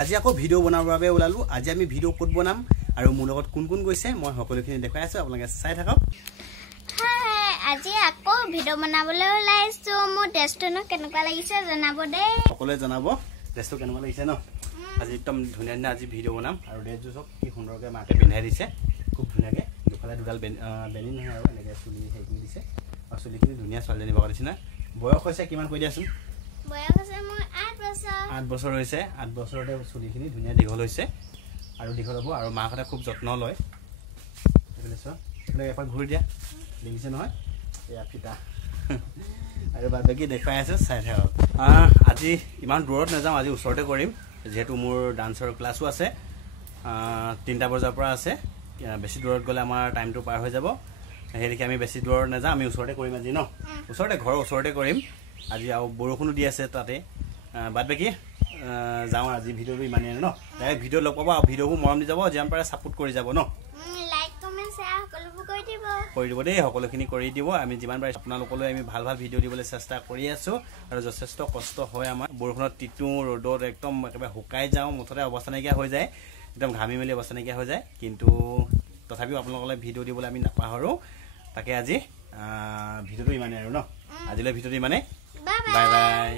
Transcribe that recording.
আজি আকৌ ভিডিও বনাবৰ বাবে ওলালো আজি আমি ভিডিও কোড বনাম আৰু মোৰ লগত কোন কোন গৈছে মই সকলোখিনি দেখাই আছো আপোনালোকে চাই থাকক হাই আজি আকৌ ভিডিও বনাবলৈ ওলাইছো মোৰ টেষ্টটো কেনেকুৱা লাগিছে জনাব দে সকলোৱে জনাব টেষ্টটো কেনেকুৱা লাগিছে ন আজি একদম ধুনীয়া ধুনীয়া আজি ভিডিও বনাম আৰু ড্ৰেছ জোক কি সুন্দৰকৈ মাকে পিন্ধাই দিছে খুব ধুনীয়াকৈ দুফালে দুডাল বেনি নহয় আৰু এনেকৈ চুলি হেৰি দিছে আৰু চুলিখিনি ধুনীয়া ছোৱালীজনী বগা দিছে না বয়স হৈছে কিমান কৈ দিয়াচোন বয়স হৈছে মোৰ 8 বছৰ 8 বছৰ হৈছে 8 বছৰতে চুলিখিনি ধুনীয়া দীঘল হৈছে আৰু দীঘল হ'ব আৰু মাহঁতে খুব যত্ন লয় এইফালে চোৱা এইফালে এপাক ঘূৰি দিয়া দেখিছে নহয় এয়া ফিটা আৰু বাকি দেখাই আছে চাই থাকক আজি ইমান দূৰত নাযাওঁ আজি ওচৰতে কৰিম যেহেতু মোৰ ডান্সৰ ক্লাছো আছে 3টা বজাৰ পৰা আছে বেছি দূৰত গ'লে আমাৰ টাইমটো পাৰ হৈ যাব হেৰিকে আমি বেছি দূৰত নাযাওঁ আমি ওচৰতে কৰিম আজি ন ওচৰতে ঘৰৰ ওচৰতে কৰিম আজি আৰু বৰষুণো দি আছে তাতে বাকি যাওঁ আজি ভিডিওটো ইমানেই ন ডাইৰেক্ট ভিডিও লগ পাব আৰু ভিডিওবোৰ মৰম দি যাব যিমান পাৰে ছাপোৰ্ট কৰি যাব ন লাইক কমেন্ট শ্বেয়াৰ সকলোবোৰ কৰি দিব দেই সকলোখিনি কৰি দিব আমি যিমান পাৰে আপোনালোকলৈ আমি ভাল ভাল ভিডিও দিবলৈ চেষ্টা কৰি আছো আৰু যথেষ্ট কষ্ট হয় আমাৰ বৰষুণত তিতু ৰ'দত একদম একেবাৰে শুকাই যাওঁ মুঠতে অৱস্থা নাইকিয়া হৈ যায় একদম ঘামি মেলি অৱস্থা নাইকিয়া হৈ যায় কিন্তু তথাপিও আপোনালোকলৈ ভিডিও দিবলৈ আমি নাপাহৰোঁ তাকে আজি ভিডিওটো ইমানেই আৰু ন আজিলৈ ভিডিওটো ইমানেই বাই বাই